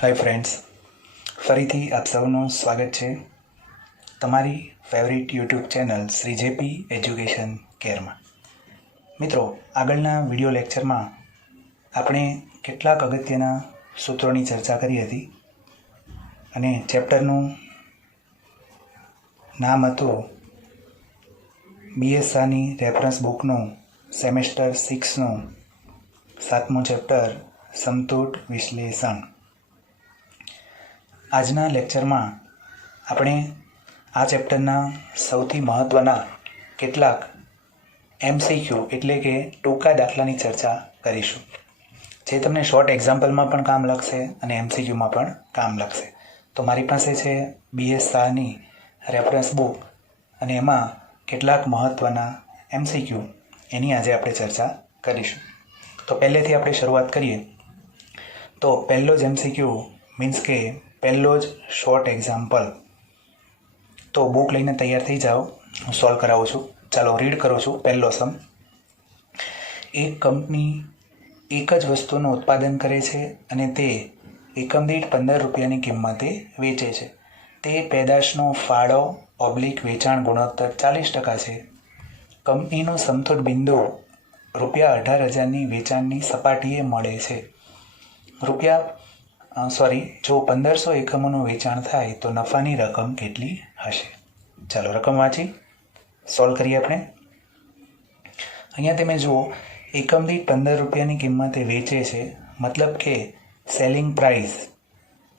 Hi friends, ફરીથી આપ સૌનું સ્વાગત છે તમારી favourite YouTube channel Shri JP Education કેરમાં. મિત્રો, આગળના વિડીયો લેક્ચરમાં આપણે કેટલાક અગત્યના સૂત્રોની ચર્ચા કરી હતી અને ચેપ્ટરનું નામ હતું બીએસઆની રેફરન્સ બુકનું સેમેસ્ટર 6નું 7મું ચેપ્ટર સમતૂર વિશ્લેષણ. આજના લેક્ચરમાં આપણે આ ચેપ્ટરના સૌથી મહત્ત્વના કેટલાક એમસીક્યુ એટલે કે ટૂંકા દાખલાની ચર્ચા કરીશું, જે તમને શોર્ટ એક્ઝામ્પલમાં પણ કામ લાગશે અને એમસીક્યુમાં પણ કામ લાગશે. તો મારી પાસે છે બીએસ શાહની રેફરન્સ બુક અને એમાં કેટલાક મહત્ત્વના એમસીક્યુ એની આજે આપણે ચર્ચા કરીશું. તો પહેલેથી આપણે શરૂઆત કરીએ તો પહેલો જ એમસીક્યુ મીન્સ કે પહેલો જ શોર્ટ એક્ઝામ્પલ. તો બુક લઈને તૈયાર થઈ જાઓ, હું સોલ્વ કરાવું છું. ચાલો રીડ કરું છું. પહેલો સમ: એક કંપની એક જ વસ્તુનું ઉત્પાદન કરે છે અને તે એકમ દીઠ 15 રૂપિયાની કિંમતે વેચે છે. તે પેદાશનો ફાળો વેચાણ ગુણોત્તર 40% છે. કંપનીનું સમતૂર બિંદુ ₹18,000ની વેચાણની સપાટીએ મળે છે. જો 1500 એકમોનું વેચાણ થાય તો નફાની રકમ કેટલી હશે? ચાલો રકમ વાંચી સોલ્વ કરીએ આપણે. અહીંયા તમે જુઓ, એકમ દીઠ 15 રૂપિયાની કિંમતે વેચે છે, મતલબ કે સેલિંગ પ્રાઇસ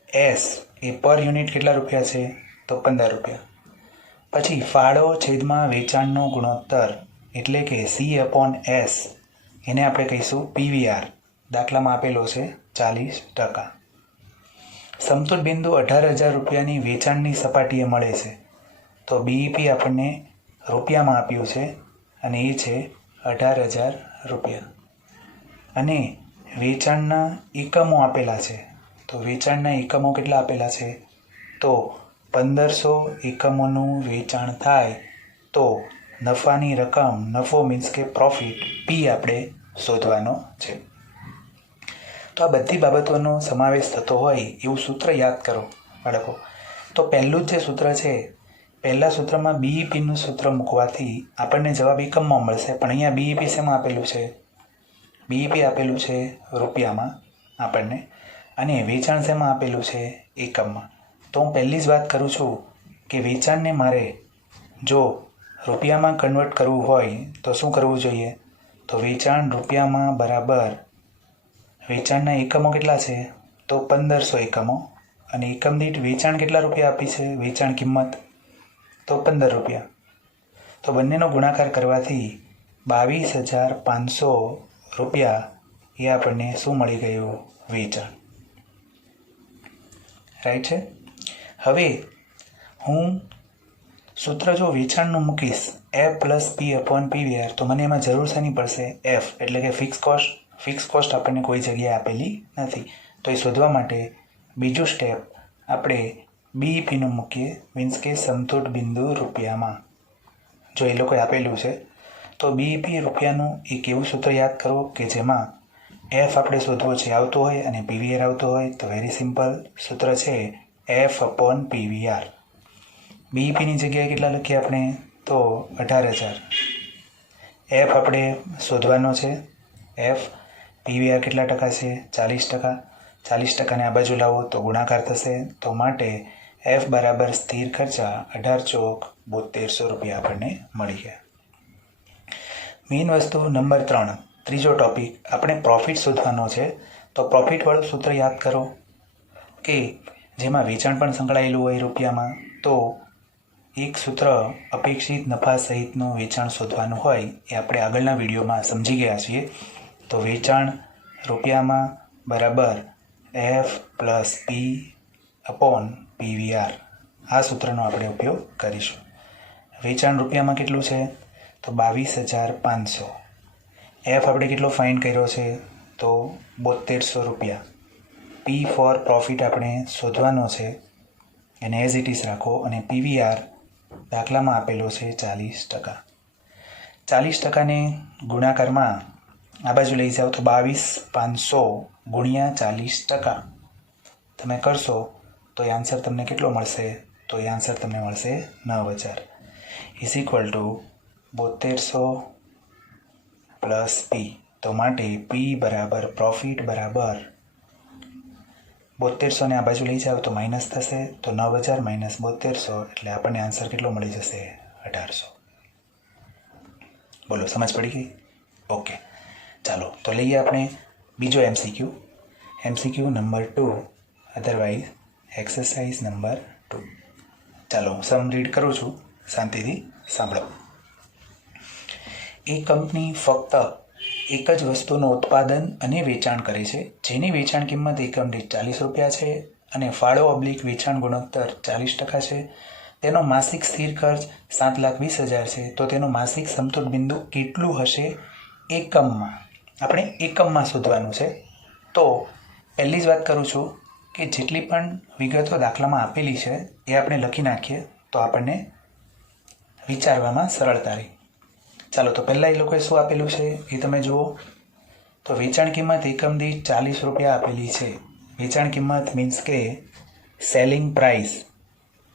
એસ એ પર યુનિટ કેટલા રૂપિયા છે? તો 15 રૂપિયા. પછી ફાળો છેદમાં વેચાણનો ગુણોત્તર એટલે કે C/S, એને આપણે કહીશું PVR. દાખલામાં આપેલો છે 40%. સમતૂર બિંદુ 18,000 રૂપિયાની વેચાણની સપાટીએ મળે છે. તો બીઈપી આપણને રૂપિયામાં આપ્યું છે અને એ છે 18,000 રૂપિયા. અને વેચાણના એકમો આપેલા છે. તો વેચાણના એકમો કેટલા આપેલા છે? તો 1500 એકમોનું વેચાણ થાય તો નફાની રકમ, નફો મીન્સ કે પ્રોફિટ, પી આપણે શોધવાનો છે. તો આ બધી બાબતોનો સમાવેશ થતો હોય એવું સૂત્ર યાદ કરો બાળકો. તો પહેલું જ જે સૂત્ર છે, પહેલા સૂત્રમાં બીઈપીનું સૂત્ર મૂકવાથી આપણને જવાબ એકમમાં મળશે. પણ અહીંયા બીઈપી શેમાં આપેલું છે? બીઈપી આપેલું છે રૂપિયામાં આપણને, અને વેચાણ શેમાં આપેલું છે? એકમમાં. તો હું પહેલી જ વાત કરું છું કે વેચાણને મારે જો રૂપિયામાં કન્વર્ટ કરવું હોય તો શું કરવું જોઈએ? તો વેચાણ રૂપિયામાં બરાબર વેચાણના એકમો કેટલા છે? તો 1500 એકમો, અને એકમ દીઠ વેચાણ કેટલા રૂપિયા આપી છે? વેચાણ કિંમત તો 15 રૂપિયા. તો બંનેનો ગુણાકાર કરવાથી 22,500 રૂપિયા એ આપણને શું મળી ગયું? વેચાણ. રાઈટ છે. હવે હું સૂત્ર જો વેચાણનું મૂકીશ F+P/PVR, તો મને એમાં જરૂર શાની પડશે? એફ એટલે કે ફિક્સ કોસ્ટ. ફિક્સ કોસ્ટ આપણને કોઈ જગ્યાએ આપેલી નથી. તો એ શોધવા માટે બીજું સ્ટેપ આપણે બીઈપીનું મૂકીએ, મીન્સ કે સમતૂર બિંદુ રૂપિયામાં. જો એ લોકોએ આપેલું છે તો બીઈપી રૂપિયાનું એક એવું સૂત્ર યાદ કરો કે જેમાં એફ આપણે શોધવો છે આવતો હોય અને પીવીઆર આવતો હોય. તો વેરી સિમ્પલ સૂત્ર છે F/PVR. બીઈપીની જગ્યાએ કેટલા લખીએ આપણે? તો 18,000. એફ આપણે શોધવાનો છે. એફ પીવીઆર કેટલા ટકા છે? 40%. 40%ને આ બાજુ લાવો તો ગુણાકાર થશે. તો માટે એફ બરાબર સ્થિર ખર્ચા 18,42,00 રૂપિયા આપણને મળી ગયા. મેઇન વસ્તુ નંબર 3, ત્રીજો ટોપિક, આપણે પ્રોફિટ શોધવાનો છે. તો પ્રોફિટવાળું સૂત્ર યાદ કરો કે જેમાં વેચાણ પણ સંકળાયેલું હોય રૂપિયામાં. તો એક સૂત્ર અપેક્ષિત નફા સહિતનું વેચાણ શોધવાનું હોય એ આપણે આગળના વિડીયોમાં સમજી ગયા છીએ. તો વેચાણ રૂપિયામાં બરાબર F+P/PVR, આ સૂત્રનો આપણે ઉપયોગ કરીશું. વેચાણ રૂપિયામાં કેટલું છે? તો 22,500. એફ આપણે કેટલો ફાઇન્ડ કર્યો છે? તો 7200 રૂપિયા. પી ફોર પ્રોફિટ આપણે શોધવાનો છે, એને એઝ ઇટ ઇઝ રાખો. અને પીવીઆર દાખલામાં આપેલો છે 40%. 40%ને ગુણાકારમાં આ બાજુ લઈ જાઓ તો 22,500 ગુણ્યા 40%. તમે કરશો તો એ આન્સર તમને કેટલો મળશે? તો એ આન્સર તમને મળશે 9000 ઇઝ ઇક્વલ ટુ 7200 પ્લસ પી. તો માટે પી બરાબર પ્રોફિટ બરાબર 7200 ને આ બાજુ લઈ જાઓ તો માઇનસ થશે, તો 9000 માઇનસ 7200 એટલે આપણને આન્સર કેટલો મળી જશે? 1800. બોલો, સમજ પડી ગઈ? ઓકે, ચાલો તો લઈએ આપણે બીજો MCQ. MCQ number 2, otherwise exercise number 2. ચાલો હું સમ રીડ કરું છું, શાંતિથી સાંભળો. એ કંપની ફક્ત એક જ વસ્તુનું ઉત્પાદન અને વેચાણ કરે છે, જેની વેચાણ કિંમત એકમ દીઠ 40 રૂપિયા છે અને ફાળો / વેચાણ ગુણોત્તર 40% છે. તેનો માસિક સ્થિર ખર્ચ 7,20,000 છે. તો તેનું માસિક સમતૂર બિંદુ કેટલું હશે એકમમાં? આપણે એકમમાં શોધવાનું છે. તો પહેલી જ વાત કરું છું કે જેટલી પણ વિગતો દાખલામાં આપેલી છે એ આપણે લખી નાખીએ તો આપણને વિચારવામાં સરળતા રહે. ચાલો તો પહેલાં એ લોકોએ શું આપેલું છે એ તમે જુઓ. તો વેચાણ કિંમત એકમ દીઠ 40 રૂપિયા આપેલી છે. વેચાણ કિંમત મીન્સ કે સેલિંગ પ્રાઇસ.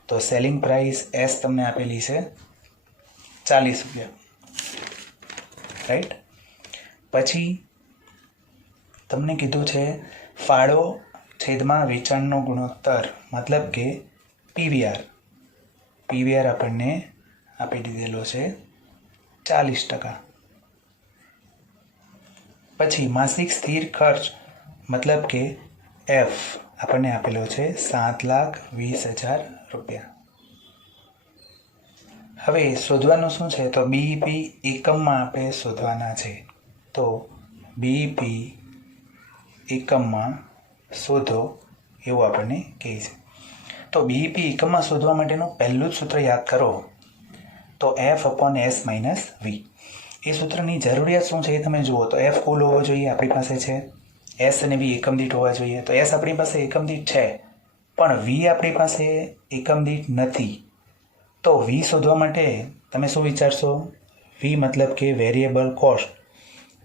તો સેલિંગ પ્રાઇસ એસ તમને આપેલી છે 40 રૂપિયા, રાઈટ. પછી તમને કીધું છે ફાળો છેદમાં વેચાણનો ગુણોત્તર, મતલબ કે પીવીઆર. પીવીઆર આપણને આપી દીધેલો છે 40%. પછી માસિક સ્થિર ખર્ચ મતલબ કે એફ આપણને આપેલો છે 7,20,000 રૂપિયા. હવે શોધવાનું શું છે? તો બીઈપી એકમમાં આપણે શોધવાના છે. તો બીઈપી એકમમાં શોધો એવું આપણને કહે છે. તો બીઈપી એકમમાં શોધવા માટેનું પહેલું જ સૂત્ર યાદ કરો, તો F/S - V. એ સૂત્રની જરૂરિયાત શું છે એ તમે જુઓ. તો એફ કુલ હોવો જોઈએ, આપણી પાસે છે. એસ અને વી એકમ દીઠ હોવા જોઈએ. તો એસ આપણી પાસે એકમ દીઠ છે, પણ વી આપણી પાસે એકમ દીઠ નથી. તો વી શોધવા માટે તમે શું વિચારશો? વી મતલબ કે વેરિયેબલ કોસ્ટ,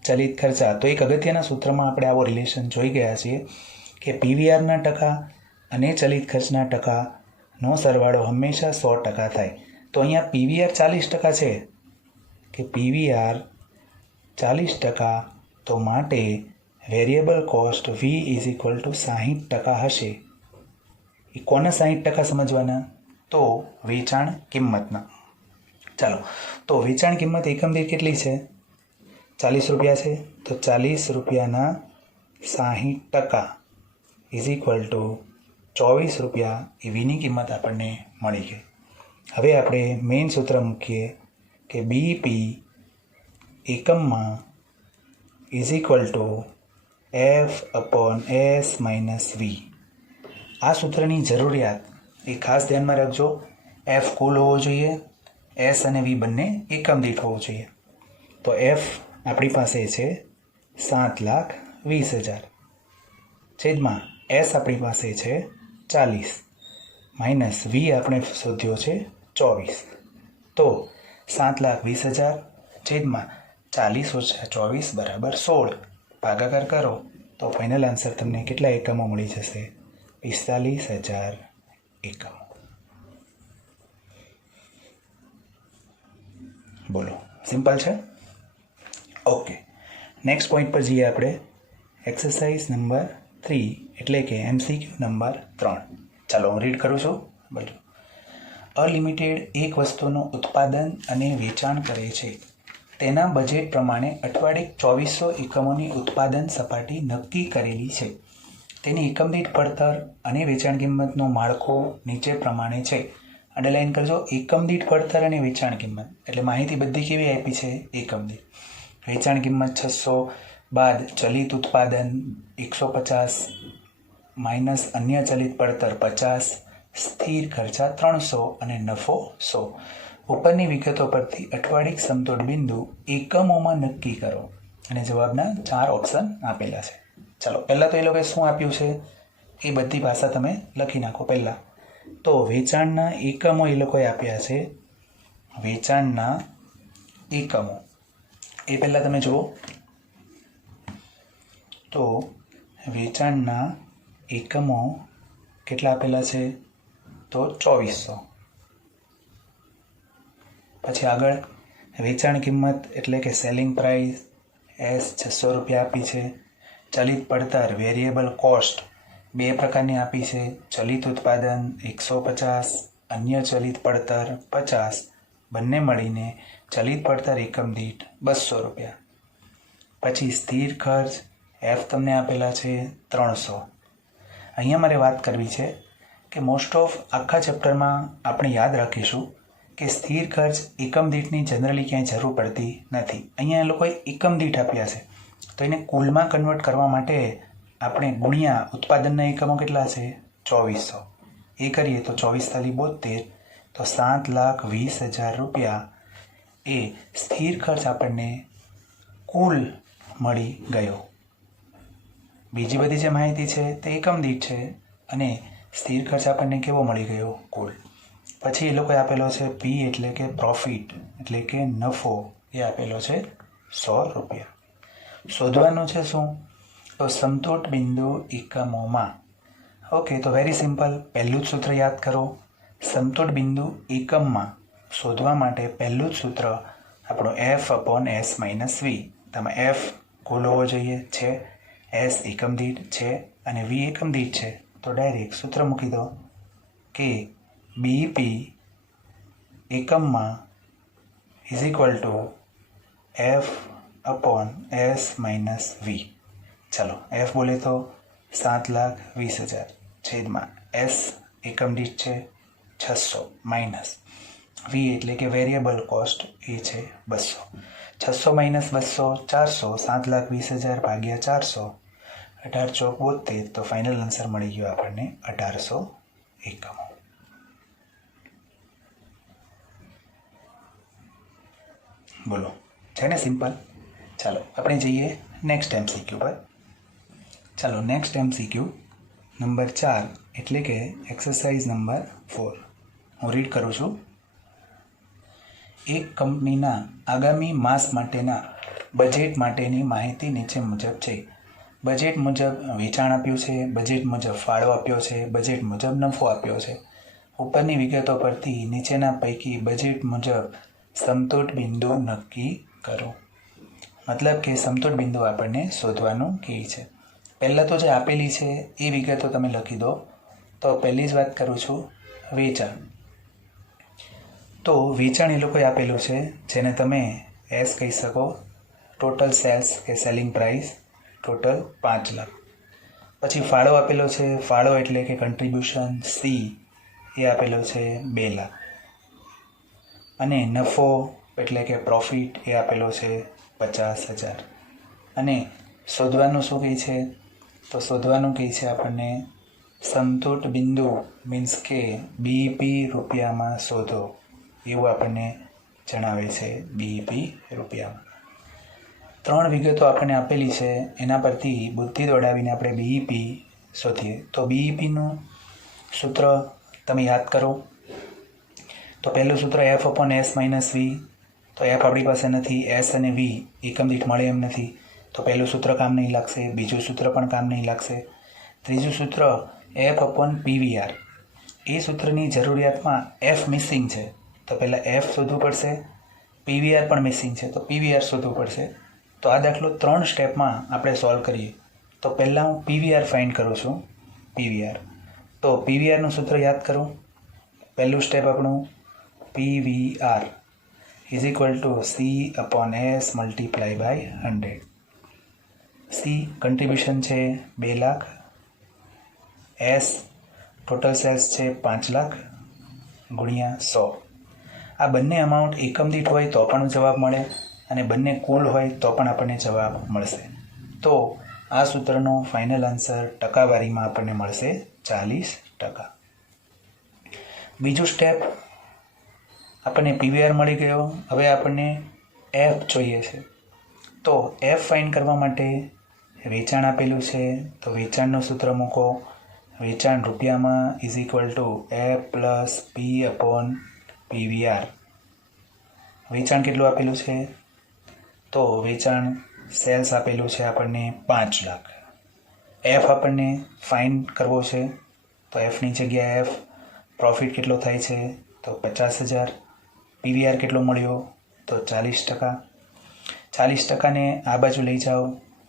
ચલિત ખર્ચા. તો એક અગત્યના સૂત્રમાં આપણે આવો રિલેશન જોઈ ગયા છીએ કે પીવીઆરના ટકા અને ચલિત ખર્ચના ટકાનો સરવાળો હંમેશા 100% થાય. તો અહીંયા પીવીઆર 40% છે કે પીવીઆર 40%, તો માટે variable cost V is equal to 60% હશે. એ કોના 60% સમજવાના? તો વેચાણ કિંમતના. ચાલો, તો વેચાણ કિંમત એકમ દીઠ કેટલી છે? 40 રૂપિયા છે. તો 40 રૂપિયાના 60% ઇઝ ઇક્વલ ટુ 24 રૂપિયા. એ વીની કિંમત આપણને મળી ગઈ. હવે આપણે મેઇન સૂત્ર મૂકીએ કે બીઈપી એકમમાં is equal two F/S - V. આ સૂત્રની જરૂરિયાત એ ખાસ ધ્યાનમાં રાખજો. એફ કુલ હોવો જોઈએ, એસ અને વી બંને એકમ દીઠ હોવું જોઈએ. તો એફ આપણી પાસે છે 7,20,000 છેદમાં એસ આપણી પાસે છે 40 માઇનસ વી આપણે શોધ્યો છે 24. તો 7,20,000 છેદમાં 40 - 24 બરાબર 16. ભાગાકાર કરો તો ફાઇનલ આન્સર તમને કેટલા એકમો મળી જશે? 45,000 એકમો. બોલો, સિમ્પલ છે? ઓકે, નેક્સ્ટ પોઈન્ટ પર જઈએ આપણે. એક્સરસાઇઝ નંબર 3 એટલે કે એમસીક્યુ નંબર 3. ચાલો હું રીડ કરું છું. બોલો. અલિમિટેડ એક વસ્તુનું ઉત્પાદન અને વેચાણ કરે છે. તેના બજેટ પ્રમાણે અઠવાડિક 2400 એકમોની ઉત્પાદન સપાટી નક્કી કરેલી છે. તેની એકમ દીઠ પડતર અને વેચાણ કિંમતનું માળખું નીચે પ્રમાણે છે. અંડરલાઇન કરજો, એકમ દીઠ પડતર અને વેચાણ કિંમત. એટલે માહિતી બધી કેવી આપી છે? એકમ દીઠ. વેચાણ કિંમત 600 બાદ ચલિત ઉત્પાદન 150 માઇનસ અન્ય ચલિત પડતર 50, સ્થિર ખર્ચા 300 અને નફો 100. ઉપરની વિગતો પરથી અઠવાડિક સમતોલ બિંદુ એકમોમાં નક્કી કરો. અને જવાબના 4 ઓપ્શન આપેલા છે. ચાલો પહેલાં તો એ લોકોએ શું આપ્યું છે એ બધી ભાષા તમે લખી નાખો. પહેલાં તો વેચાણના એકમો એ લોકોએ આપ્યા છે. વેચાણના એકમો એ પહેલાં તમે જુઓ. તો વેચાણના એકમો કેટલા આપેલા છે? તો 2400. પછી આગળ વેચાણ કિંમત એટલે કે સેલિંગ પ્રાઇસ એસ 600 રૂપિયા આપી છે. ચલિત પડતર વેરિયેબલ કોસ્ટ 2 પ્રકારની આપી છે. ચલિત ઉત્પાદન 150, અન્ય ચલિત પડતર 50, બંને મળીને ચલિત પડતર એકમ દીઠ 200 રૂપિયા. પછી સ્થિર ખર્ચ એફ તમને આપેલા છે 300. અહીંયા મારે વાત કરવી છે કે મોસ્ટ ઓફ આખા ચેપ્ટરમાં આપણે યાદ રાખીશું કે સ્થિર ખર્ચ એકમ દીઠની જનરલી ક્યાંય જરૂર પડતી નથી. અહીંયા એ લોકોએ એકમ દીઠ આપ્યા છે, તો એને કુલમાં કન્વર્ટ કરવા માટે આપણે ગુણ્યા ઉત્પાદનના એકમો કેટલા છે? 2400. એ કરીએ તો 24×72, તો 7,20,000 રૂપિયા એ સ્થિર ખર્ચ આપણને કુલ મળી ગયો. બીજી બધી જે માહિતી છે તે એકમ દીઠ છે અને સ્થિર ખર્ચ આપણને કેવો મળી ગયો? કુલ. પછી એ લોકોએ આપેલો છે પી એટલે કે પ્રોફિટ એટલે કે નફો, એ આપેલો છે 100 રૂપિયા. શોધવાનું છે શું? તો સમતોલ બિંદુ એકમોમાં. ઓકે, તો વેરી સિમ્પલ. પહેલું જ સૂત્ર યાદ કરો. સમતોલ બિંદુ એકમમાં શોધવા માટે પહેલું જ સૂત્ર આપણું F/S - V. તેમાં F કુલ હોવો જોઈએ છે, S એકમ દીઠ છે અને V એકમ દીઠ છે. તો ડાયરેક્ટ સૂત્ર મૂકી દો કે બીઈપી એકમમાં is equal two F/S - V. ચલો, F બોલે તો 7,20,000 છેદમાં S એકમ દીઠ છે 600 માઇનસ V એટલે કે વેરિયેબલ કોસ્ટ એ છે 200. 600 - 200 400, 7,20,000 ભાગ્યા 400, 18×4 = 72. તો ફાઇનલ આન્સર મળી ગયો આપણને 1800 એકમો. બોલો, છે ને સિમ્પલ? ચાલો આપણે જઈએ નેક્સ્ટ MCQ પર. ચાલો નેક્સ્ટ MCQ નંબર 4 એટલે કે એક્સરસાઇઝ નંબર 4 હું રીડ કરું છું. એક કંપનીના આગામી માસ માટેના બજેટ માટેની માહિતી નીચે મુજબ છે. બજેટ મુજબ વેચાણ આપ્યું છે, બજેટ મુજબ ફાળો આપ્યો છે, બજેટ મુજબ નફો આપ્યો છે. ઉપરની વિગતો પરથી નીચેના પૈકી બજેટ મુજબ સમતોલ બિંદુ નક્કી કરો. મતલબ કે સમતોલ બિંદુ આપણને શોધવાનું કહે છે. પહેલાં તો જે આપેલી છે એ વિગતો તમે લખી દો. તો પહેલી જ વાત કરું છું, વેચાણ. તો વેચાણ એ લોકોએ આપેલું છે જેને તમે એસ કહી શકો. ટોટલ સેલ્સ કે સેલિંગ પ્રાઇસ ટોટલ 5 લાખ. પછી ફાળો આપેલો છે, ફાળો એટલે કે કન્ટ્રીબ્યુશન સી એ આપેલો છે 2 લાખ. અને નફો એટલે કે પ્રોફિટ એ આપેલો છે 50,000. અને શોધવાનું શું કહે છે? તો શોધવાનું કહે છે આપણને સમતોલ બિંદુ મીન્સ કે બીઈપી રૂપિયામાં શોધો, એવું આપણને જણાવે છે. બીઈપી રૂપિયામાં 3 વિગતો આપણને આપેલી છે, એના પરથી બુદ્ધિ દોડાવીને આપણે બીઈપી શોધીએ. તો બીઈપીનું સૂત્ર તમે યાદ કરો. તો પહેલું સૂત્ર F/S - V. તો F આપણી પાસે નથી, S અને V એકમ દીઠ મળે એમ નથી, તો પહેલું સૂત્ર કામ નહીં લાગશે, બીજું સૂત્ર પણ કામ નહીં લાગશે. ત્રીજું સૂત્ર F/PVR. એ સૂત્રની જરૂરિયાતમાં F મિસિંગ છે, તો પહેલાં F શોધવું પડશે. PVR પણ મિસિંગ છે, તો PVR શોધવું પડશે. તો આ દાખલો 3 સ્ટેપમાં આપણે સોલ્વ કરીએ. તો પહેલાં હું PVR ફાઇન્ડ કરું છું. PVR, તો PVRનું સૂત્ર યાદ કરું. પહેલું સ્ટેપ આપણું PVR is equal to C/S multiply by 100. C contribution છે 2 લાખ, S ટોટલ સેલ્સ છે 5 લાખ ગુણ્યા 100. આ બંને અમાઉન્ટ એકમ દીઠ હોય તો પણ જવાબ મળે અને બંને કુલ હોય તો પણ આપણને જવાબ મળશે. તો આ સૂત્રનો ફાઇનલ આન્સર ટકાવારીમાં આપણને મળશે 40%. બીજું સ્ટેપ આપણને PVR મળી ગયો. હવે આપણને F જોઈએ છે. તો F ફાઇન્ડ કરવા માટે વેચાણ આપેલું છે, તો વેચાણનું સૂત્ર મૂકો. વેચાણ રૂપિયામાં ઇઝ ઇક્વલ ટુ F+P/PVR. વેચાણ કેટલું આપેલું છે? તો વેચાણ સેલ્સ આપેલું છે આપણને 5 લાખ. F આપણને ફાઇન્ડ કરવો છે, તો એફની જગ્યાએ એફ. પ્રોફિટ કેટલો થાય છે તો 50,000. પીવીઆર કેટલો મળ્યો તો 40%. 40%ને આ બાજુ લઈ જાઓ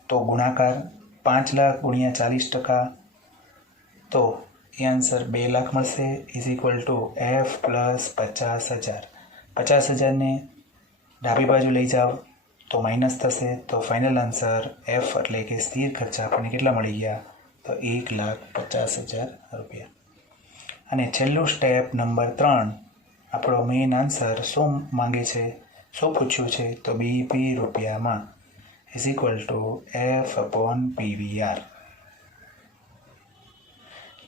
તો ગુણાકાર 5 લાખ ગુણ્યા 40%, તો એ આન્સર 2 લાખ મળશે. Is equal to f plus 50,000. 50,000ને ડાબી બાજુ લઈ જાઓ તો માઇનસ થશે, તો ફાઇનલ આન્સર એફ એટલે કે સ્થિર ખર્ચા આપણને કેટલા મળી ગયા તો 1,50,000 રૂપિયા. અને છેલ્લું સ્ટેપ નંબર 3, આપણો મેઇન આન્સર શું માંગે છે, શું પૂછ્યું છે તો બીપી રૂપિયામાં is equal to f upon PVR.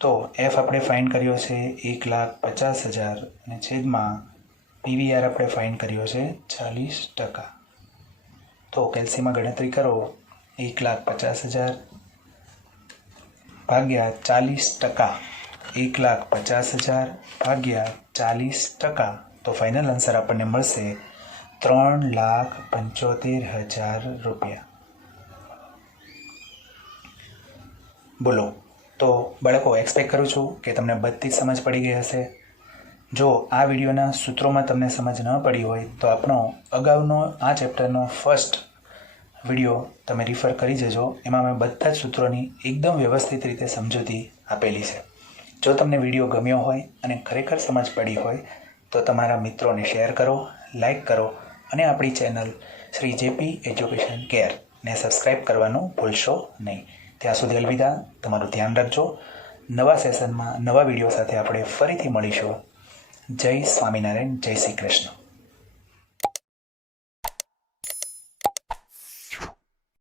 તો એફ આપણે ફાઇન્ડ કર્યો છે 1,50,000 અને છેદમાં પીવીઆર આપણે ફાઇન્ડ કર્યો છે 40%. તો કેલ્સીમાં ગણતરી કરો 1,50,000 ભાગ્યા 40%. 1,50,000 ભાગ્યા 40%, તો ફાઇનલ આન્સર આપણને મળશે 3,75,000 રૂપિયા. બોલો, તો બાળકો એક્સપેક્ટ કરું છું કે તમને બધી જ સમજ પડી ગઈ હશે. જો આ વિડીયોના સૂત્રોમાં તમને સમજ ન પડી હોય તો આપણો અગાઉનો આ ચેપ્ટરનો ફર્સ્ટ વિડીયો તમે રિફર કરી જજો. એમાં મેં બધા જ સૂત્રોની એકદમ વ્યવસ્થિત રીતે સમજૂતી આપેલી છે. જો તમને વિડીયો ગમ્યો હોય અને ખરેખર સમજ પડી હોય તો તમારા મિત્રોને શેર કરો, લાઈક કરો અને આપણી ચેનલ શ્રી જેપી એજ્યુકેશન કેરને સબસ્ક્રાઈબ કરવાનું ભૂલશો નહીં. ત્યાં સુધી અલવિદા, તમારું ધ્યાન રાખજો. નવા સેશનમાં નવા વિડીયો સાથે આપણે ફરીથી મળીશું. જય સ્વામિનારાયણ, જય શ્રી કૃષ્ણ.